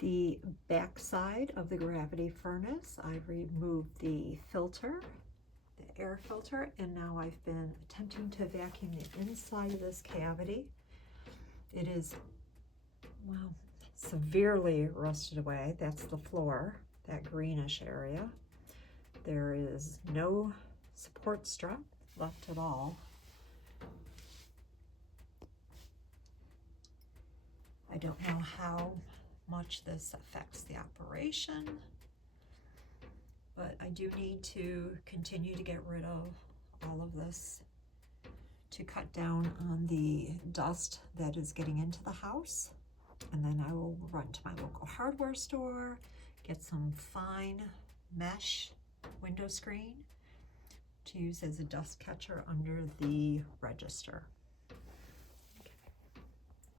the back side of the gravity furnace. I've removed the filter, the air filter, and now I've been attempting to vacuum the inside of this cavity. It is, well, severely rusted away. That's the floor, that greenish area. There is no support strut left at all. I don't know how much this affects the operation, but I do need to continue to get rid of all of this to cut down on the dust that is getting into the house. And then I will run to my local hardware store, get some fine mesh window screen to use as a dust catcher under the register.